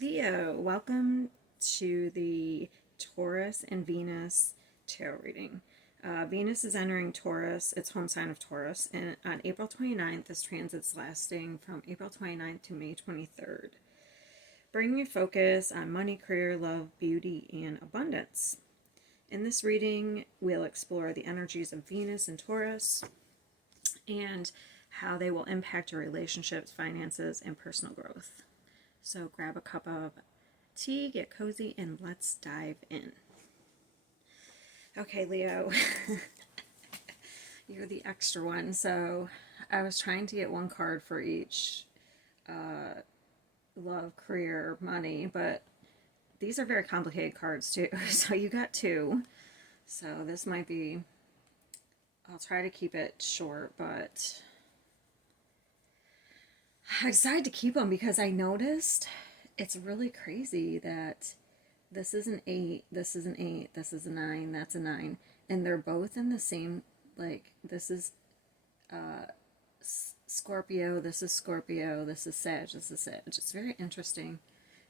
Leo, welcome to the Taurus and Venus tarot reading. Venus is entering Taurus, its home sign of Taurus, and on April 29th, this transit's lasting from April 29th to May 23rd. Bringing your focus on money, career, love, beauty, and abundance. In this reading, we'll explore the energies of Venus and Taurus and how they will impact your relationships, finances, and personal growth. So grab a cup of tea, get cozy, and let's dive in. Okay, Leo, you're the extra one. So I was trying to get one card for each love, career, money, but these are very complicated cards too. So you got two. So this might be, I'll try to keep it short, but I decided to keep them because I noticed it's really crazy that this is an 8, this is an 8, this is a 9, that's a 9. And they're both in the same, like, this is Scorpio, this is Scorpio, this is Sag, this is Sag. It's very interesting.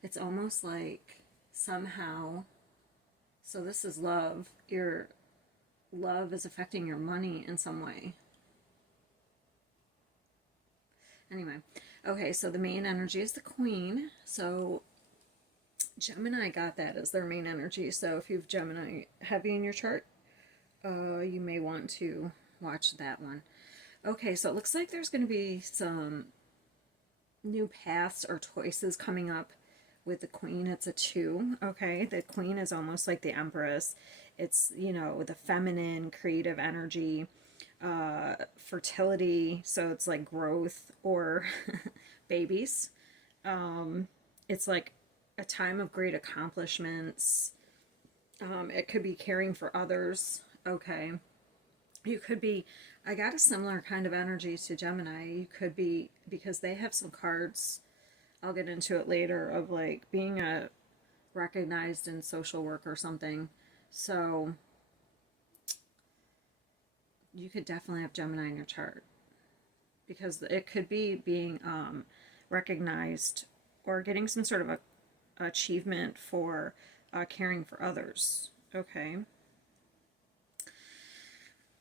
It's almost like somehow, so this is love. Your love is affecting your money in some way. Anyway, okay, so the main energy is the Queen. So Gemini got that as their main energy. So if you have Gemini heavy in your chart, you may want to watch that one. Okay, so it looks like there's going to be some new paths or choices coming up with the Queen. It's a 2. Okay, the Queen is almost like the Empress. It's, you know, the feminine, creative energy, fertility. So it's like growth or babies. It's like a time of great accomplishments. It could be caring for others. Okay. You could be, I got a similar kind of energy to Gemini. You could be, because they have some cards, I'll get into it later, of like being a recognized in social work or something. So you could definitely have Gemini in your chart because it could be being recognized or getting some sort of a achievement for caring for others. Okay.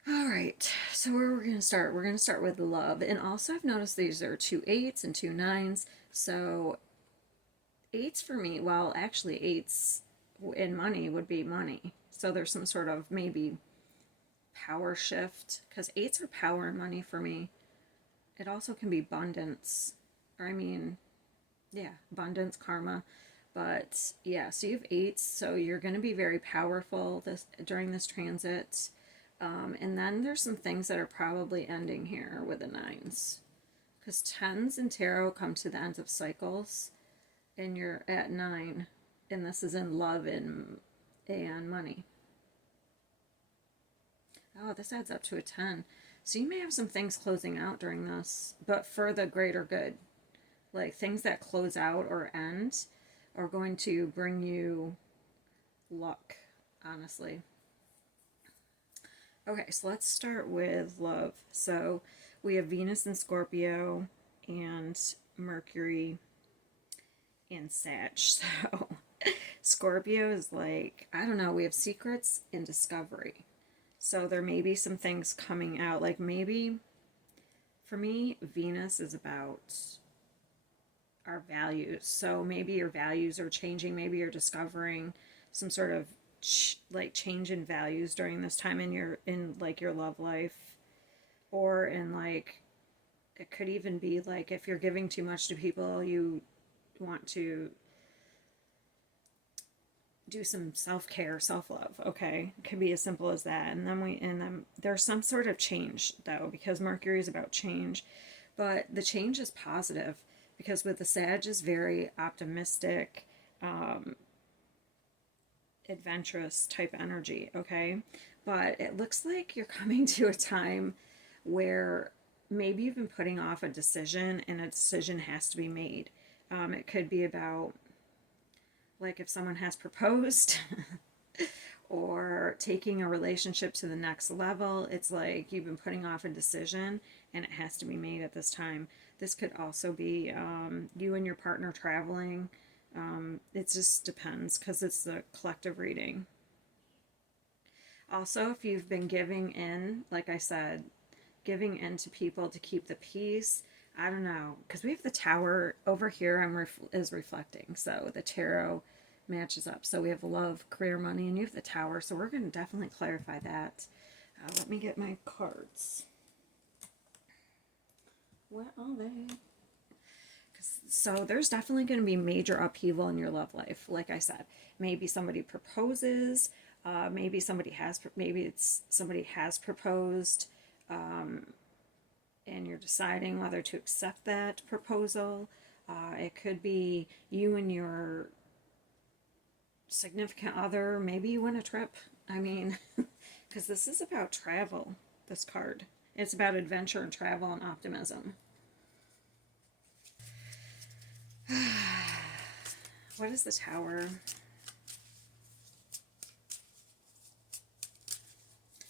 All right, so where we're going to start? We're going to start with love. And also I've noticed these are 2 8s and 2 9s. So 8s for me, well, actually 8s in money would be money. So there's some sort of maybe power shift because 8s are power and money for me. It also can be abundance. Or I mean, yeah, abundance, karma. But yeah, so you have 8s, so you're going to be very powerful during this transit. And then there's some things that are probably ending here with the 9s. Because 10s in tarot come to the ends of cycles, and you're at 9, and this is in love and money. Oh, this adds up to a 10. So you may have some things closing out during this, but for the greater good. Like things that close out or end are going to bring you luck, honestly. Okay, so let's start with love. So we have Venus in Scorpio and Mercury in Sag. So Scorpio is like, I don't know, we have secrets and discovery. So there may be some things coming out. Like maybe, for me, Venus is about our values. So maybe your values are changing. Maybe you're discovering some sort of like change in values during this time in like your love life, or in like, it could even be like if you're giving too much to people, you want to do some self-care, self-love. Okay, it could be as simple as that. And then there's some sort of change though, because Mercury is about change, but the change is positive because with the Sag is very optimistic, adventurous type energy. Okay, but it looks like you're coming to a time where maybe you've been putting off a decision and a decision has to be made. It could be about like if someone has proposed or taking a relationship to the next level. It's like you've been putting off a decision and it has to be made at this time. This could also be you and your partner traveling. It just depends because it's a collective reading. Also, if you've been giving in, like I said, giving in to people to keep the peace, I don't know, because we have the tower over here. Is reflecting, so the tarot matches up. So we have love, career, money, and you have the tower. So we're going to definitely clarify that. Let me get my cards. What are they? So there's definitely going to be major upheaval in your love life. Like I said, maybe somebody proposes. Maybe somebody has. Maybe it's somebody has proposed, and you're deciding whether to accept that proposal. It could be you and your significant other. Maybe you win a trip. I mean, because this is about travel. This card. It's about adventure and travel and optimism. What is the tower?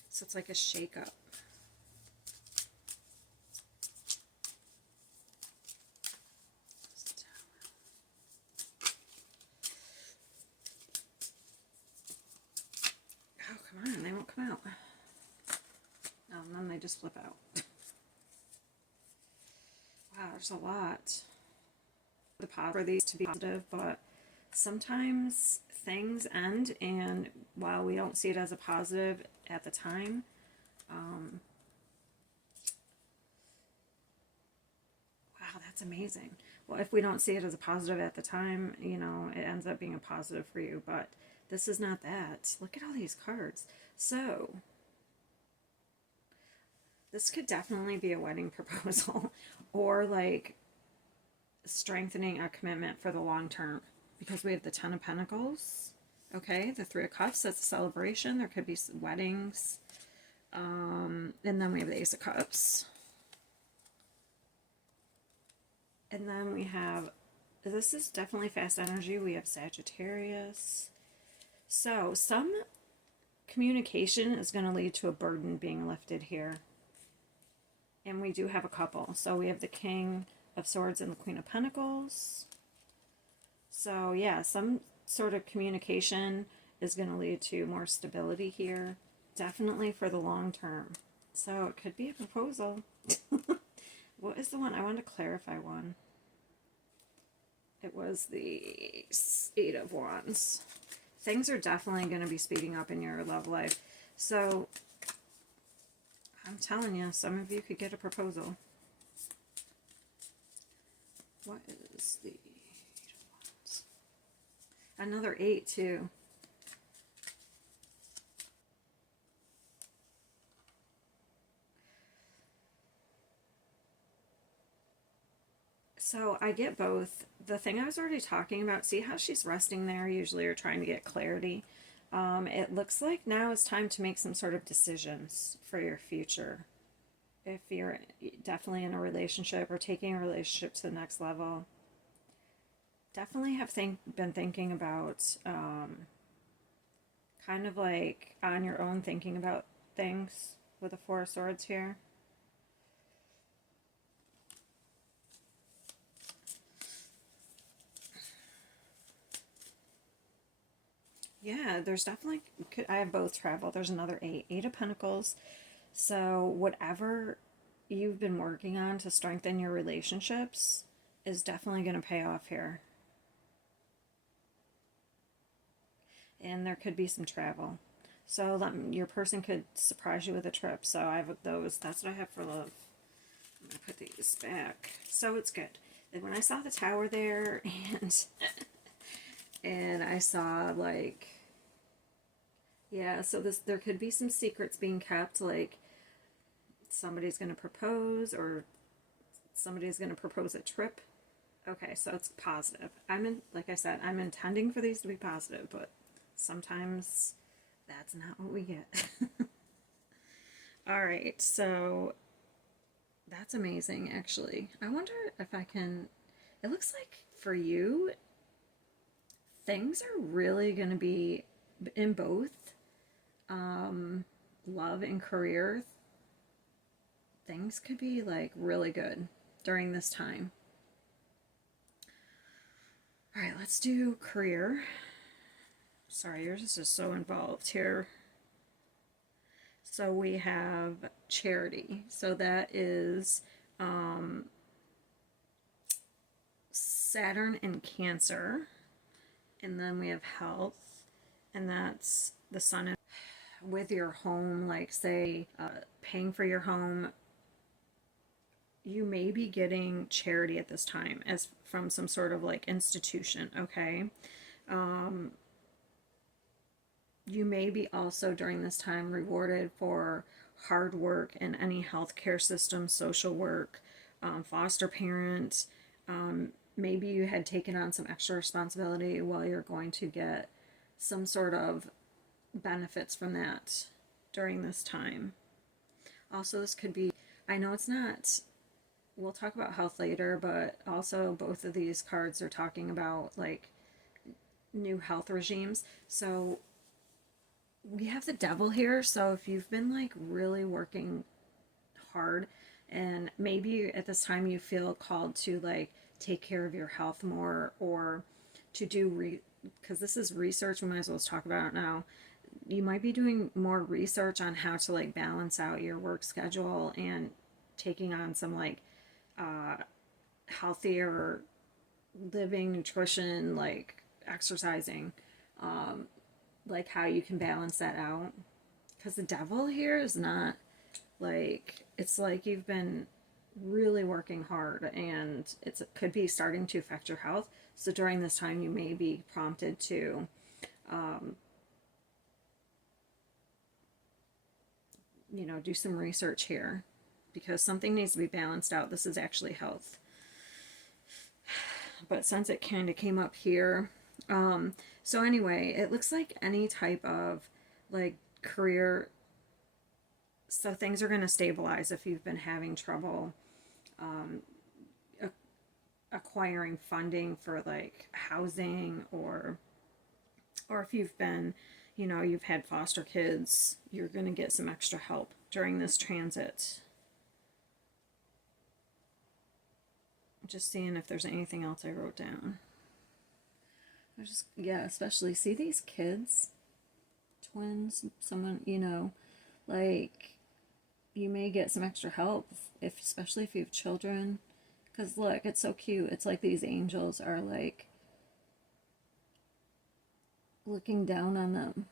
So it's like a shake-up. Oh, come on, they won't come out. Oh, and then they just flip out. Wow, there's a lot. For these to be positive, but sometimes things end, and while we don't see it as a positive at the time, wow, that's amazing. Well, if we don't see it as a positive at the time, you know, it ends up being a positive for you, but this is not that. Look at all these cards. So this could definitely be a wedding proposal or like strengthening a commitment for the long term, because we have the Ten of Pentacles, okay, the Three of Cups, that's a celebration. There could be some weddings, and then we have the Ace of Cups, and then we have, this is definitely fast energy, we have Sagittarius. So some communication is going to lead to a burden being lifted here, and we do have a couple. So we have the King of Swords and the Queen of Pentacles. So yeah, some sort of communication is going to lead to more stability here, definitely for the long term. So it could be a proposal. What is the one? I want to clarify one. It was the Eight of Wands. Things are definitely going to be speeding up in your love life. So I'm telling you, some of you could get a proposal. What is the Eight of Wands? Another 8 too. So I get both. The thing I was already talking about, see how she's resting there, usually, or trying to get clarity. It looks like now is time to make some sort of decisions for your future. If you're definitely in a relationship or taking a relationship to the next level, definitely have been thinking about kind of like on your own, thinking about things with the Four of Swords here. Yeah, there's definitely, I have both travel. There's another 8. 8 of Pentacles. So whatever you've been working on to strengthen your relationships is definitely going to pay off here. And there could be some travel. So your person could surprise you with a trip. So I have those. That's what I have for love. I'm going to put these back. So it's good. And when I saw the tower there and I saw like, yeah, so there could be some secrets being kept, like somebody's going to propose or somebody's going to propose a trip. Okay, so it's positive. Like I said, I'm intending for these to be positive, but sometimes that's not what we get. All right, so that's amazing, actually. I wonder if I can, it looks like for you, things are really going to be in both love and career. Things could be like really good during this time. All right, let's do career. Sorry, yours is just so involved here. So we have charity. So that is Saturn and Cancer. And then we have health, and that's the sun. With your home, like say paying for your home, you may be getting charity at this time as from some sort of like institution, okay? You may be also during this time rewarded for hard work in any healthcare system, social work, foster parent. Maybe you had taken on some extra responsibility while you're going to get some sort of benefits from that during this time. Also, this could be, I know it's not, we'll talk about health later, but also both of these cards are talking about like new health regimes. So we have the devil here. So if you've been like really working hard and maybe at this time you feel called to like take care of your health more or to do because this is research, we might as well talk about it now. You might be doing more research on how to like balance out your work schedule and taking on some like healthier living, nutrition, like exercising, like how you can balance that out. Because the devil here is not like, it's like you've been really working hard and it could be starting to affect your health. So during this time, you may be prompted to do some research here because something needs to be balanced out. This is actually health. But since it kind of came up here, so anyway, it looks like any type of like career, so things are going to stabilize if you've been having trouble acquiring funding for like housing or if you've been, you've had foster kids, you're going to get some extra help during this transit. Just seeing if there's anything else I wrote down. Yeah, especially see these kids, twins, someone, like you may get some extra help especially if you have children. Because look, it's so cute. It's like these angels are like looking down on them.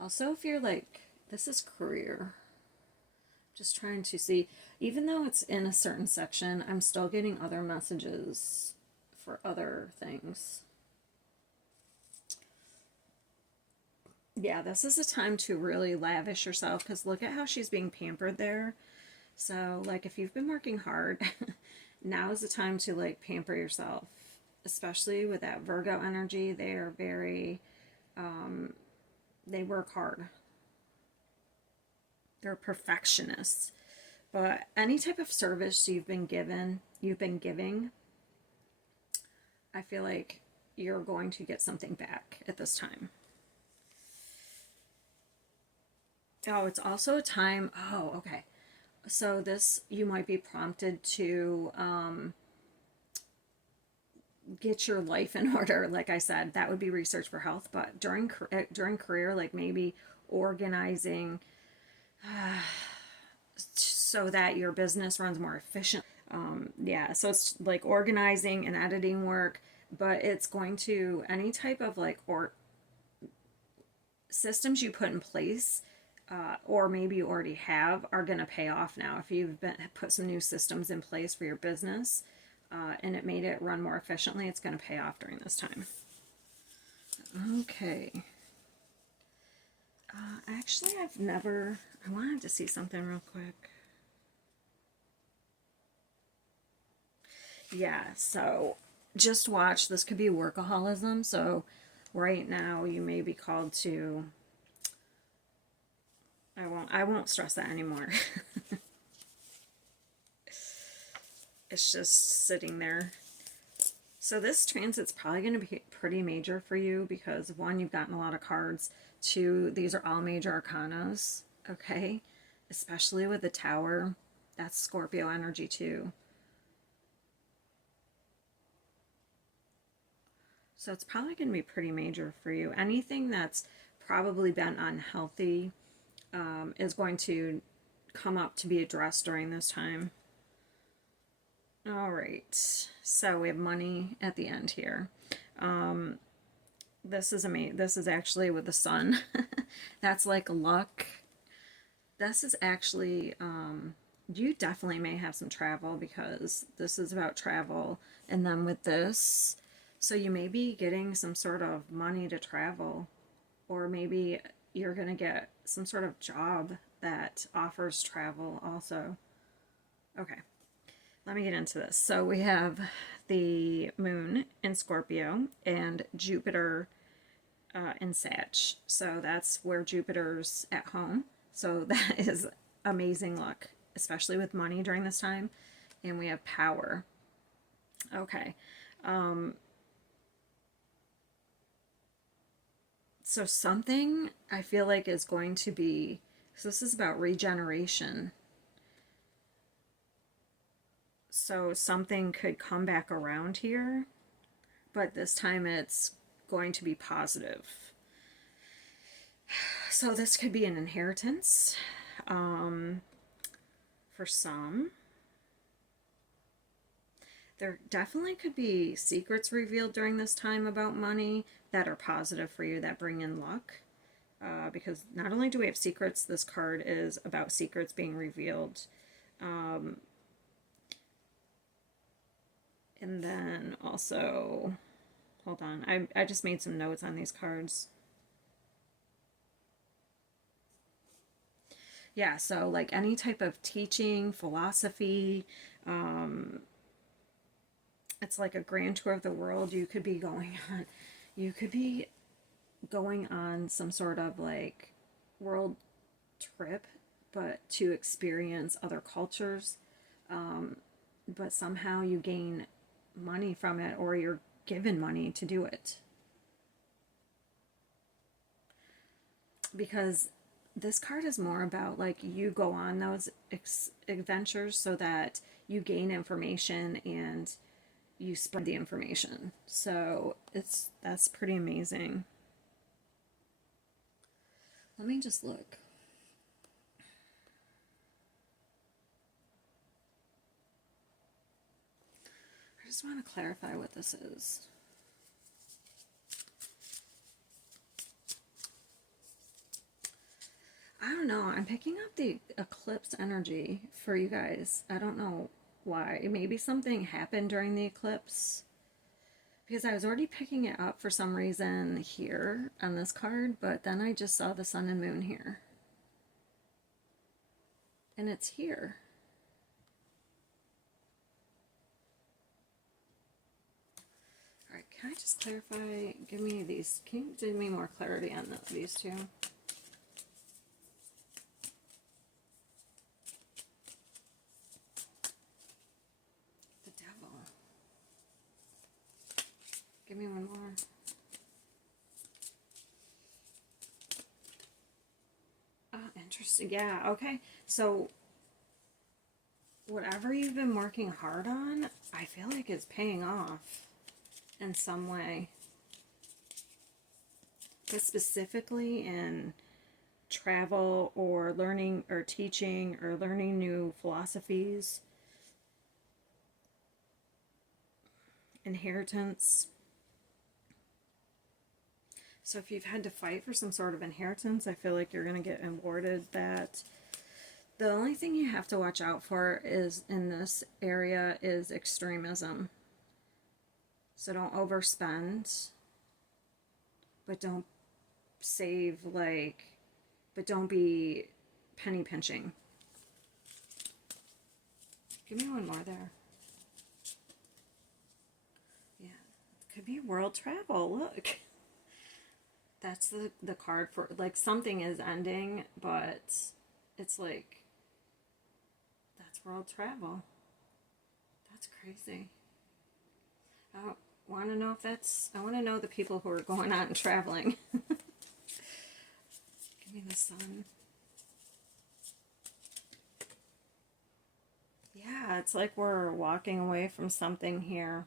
Also, if you're like, this is career. Just trying to see, even though it's in a certain section, I'm still getting other messages for other things. Yeah, this is a time to really lavish yourself because look at how she's being pampered there. So, like, if you've been working hard, now is the time to, like, pamper yourself. Especially with that Virgo energy. They are very, they work hard. They're perfectionists. But any type of service you've been giving, I feel like you're going to get something back at this time. Oh, it's also a time, oh, okay. So this, you might be prompted to get your life in order. Like I said, that would be research for health. But during career, like maybe organizing so that your business runs more efficient. Yeah, so it's like organizing and editing work, but it's going to any type of like or systems you put in place or maybe you already have are going to pay off now. If you've put some new systems in place for your business and it made it run more efficiently, it's going to pay off during this time. Okay. Actually, I wanted to see something real quick. Yeah, so just watch. This could be workaholism. So right now you may be called to, I won't stress that anymore. It's just sitting there. So this transit's probably going to be pretty major for you because one, you've gotten a lot of cards. Two, these are all major arcanas, okay? Especially with the Tower. That's Scorpio energy too. So it's probably going to be pretty major for you. Anything that's probably been unhealthy is going to come up to be addressed during this time. All right. So we have money at the end here. This is amazing. This is actually with the sun. That's like luck. This is actually, you definitely may have some travel because this is about travel. And then with this, so you may be getting some sort of money to travel, or maybe you're going to get some sort of job that offers travel also. Okay, let me get into this. So we have the moon in Scorpio and Jupiter in Sag. So that's where Jupiter's at home. So that is amazing luck, especially with money during this time. And we have power. Okay. So something I feel like is going to be, so this is about regeneration. So something could come back around here, but this time it's going to be positive. So this could be an inheritance for some. There definitely could be secrets revealed during this time about money that are positive for you, that bring in luck. Because not only do we have secrets, this card is about secrets being revealed. And then also, hold on, I just made some notes on these cards. Yeah, so like any type of teaching, philosophy, it's like a grand tour of the world you could be going on. You could be going on some sort of like world trip, but to experience other cultures. But somehow you gain money from it, or you're given money to do it. Because this card is more about like you go on those adventures so that you gain information and you spread the information. So that's pretty amazing. Let me just look. I just want to clarify what this is. I don't know. I'm picking up the eclipse energy for you guys. I don't know why. Maybe something happened during the eclipse. Because I was already picking it up for some reason here on this card, but then I just saw the sun and moon here. And it's here. Alright, can I just clarify? Give me these. Can you give me more clarity on these two? The devil. Give me one more. Oh, interesting. Yeah, okay. So, whatever you've been working hard on, I feel like it's paying off in some way. But specifically in travel or learning or teaching or learning new philosophies, inheritance. So if you've had to fight for some sort of inheritance, I feel like you're going to get awarded that. The only thing you have to watch out for is in this area is extremism. So don't overspend, but don't save but don't be penny pinching. Give me one more there. Yeah, it could be world travel. Look. That's the card for, like, something is ending, but it's like, that's world travel. That's crazy. I want to know if that's, I want to know the people who are going out and traveling. Give me the sun. Yeah, it's like we're walking away from something here.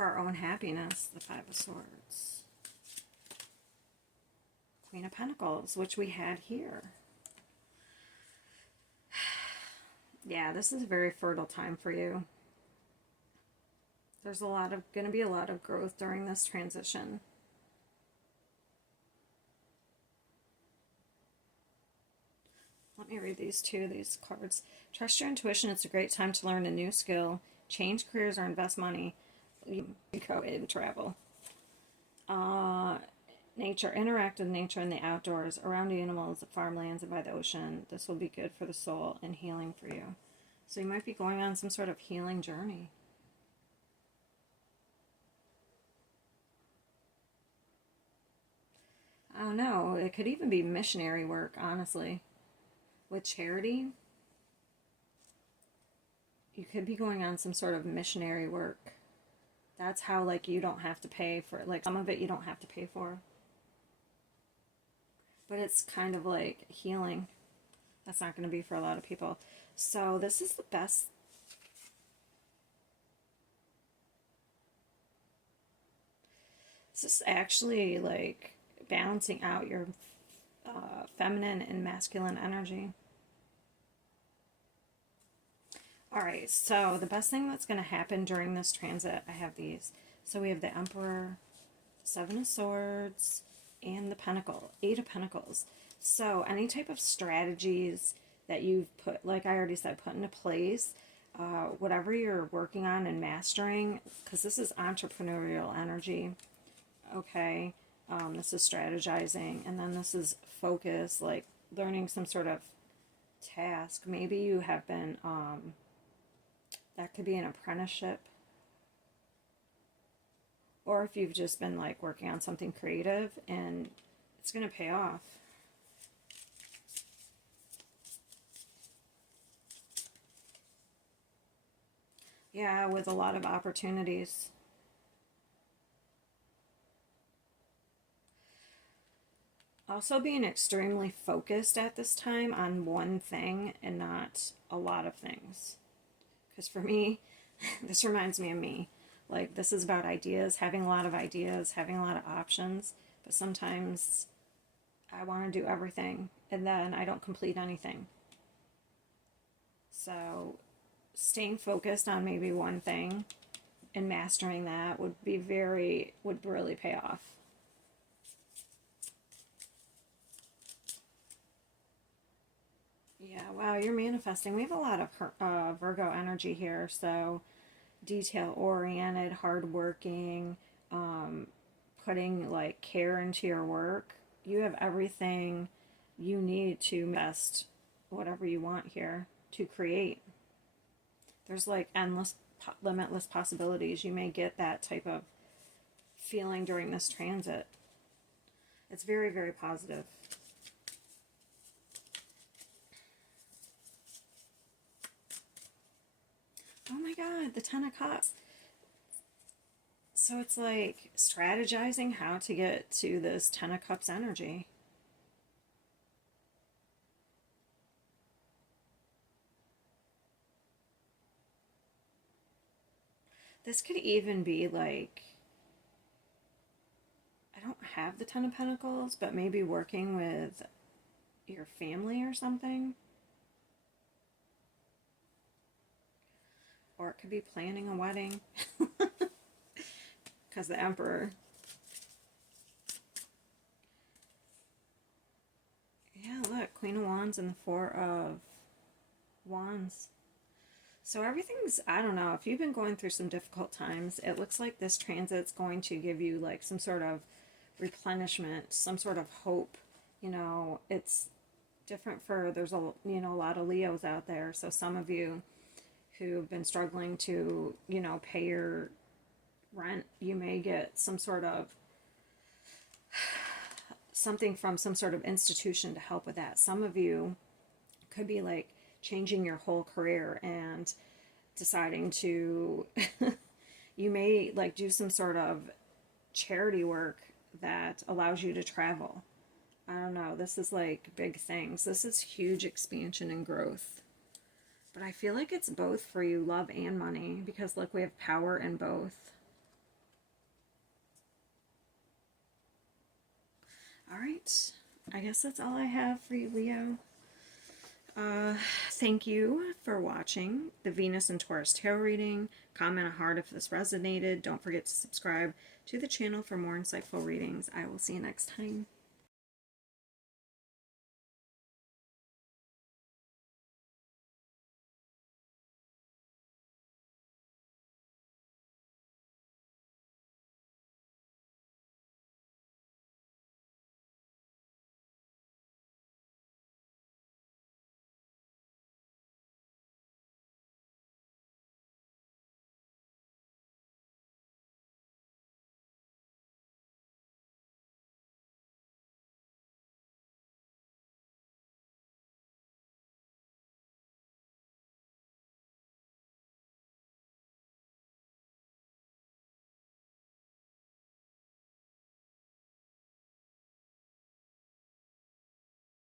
for our own happiness. The Five of Swords. Queen of Pentacles, which we had here. Yeah, this is a very fertile time for you. There's going to be a lot of growth during this transition. Let me read these cards. Trust your intuition. It's a great time to learn a new skill, change careers, or invest money. You go and travel. Nature. Interact with nature in the outdoors, around animals, farmlands, and by the ocean. This will be good for the soul and healing for you. So you might be going on some sort of healing journey. I don't know. It could even be missionary work, honestly. With charity, you could be going on some sort of missionary work. That's how, like, you don't have to pay for it. Like, some of it you don't have to pay for. But it's kind of like healing. That's not going to be for a lot of people. So this is the best. This is actually like balancing out your feminine and masculine energy. Alright, so the best thing that's going to happen during this transit, I have these. So we have the Emperor, Seven of Swords, and the Pentacle, Eight of Pentacles. So any type of strategies that you've put, like I already said, put into place, whatever you're working on and mastering, because this is entrepreneurial energy, okay? This is strategizing, and then this is focus, like learning some sort of task. Maybe you have been, that could be an apprenticeship, or if you've just been like working on something creative and it's going to pay off. Yeah, with a lot of opportunities. Also being extremely focused at this time on one thing and not a lot of things. Because for me, this reminds me of me. Like, this is about ideas, having a lot of ideas, having a lot of options. But sometimes I want to do everything and then I don't complete anything. So staying focused on maybe one thing and mastering that would really pay off. Yeah, wow, you're manifesting. We have a lot of Virgo energy here, so detail-oriented, hardworking, putting like care into your work. You have everything you need to manifest whatever you want here, to create. There's like endless, limitless possibilities. You may get that type of feeling during this transit. It's very, very positive. Oh my God, the Ten of Cups. So it's like strategizing how to get to this Ten of Cups energy. This could even be like, I don't have the Ten of Pentacles, but maybe working with your family or something. Or it could be planning a wedding. Because the Emperor. Yeah, look, Queen of Wands and the Four of Wands. So everything's, I don't know, if you've been going through some difficult times, it looks like this transit's going to give you like some sort of replenishment, some sort of hope. You know, it's different for, there's a lot of Leos out there. So some of you who've been struggling to, pay your rent, you may get some sort of something from some sort of institution to help with that. Some of you could be like changing your whole career and deciding to you may like do some sort of charity work that allows you to travel. I don't know, this is like big things. This is huge expansion and growth. But I feel like it's both for you, love and money, because look, we have power in both. right. I guess that's all I have for you, Leo. Thank you for watching the Venus and Taurus tarot reading. Comment a heart if this resonated. Don't forget to subscribe to the channel for more insightful readings. I will see you next time.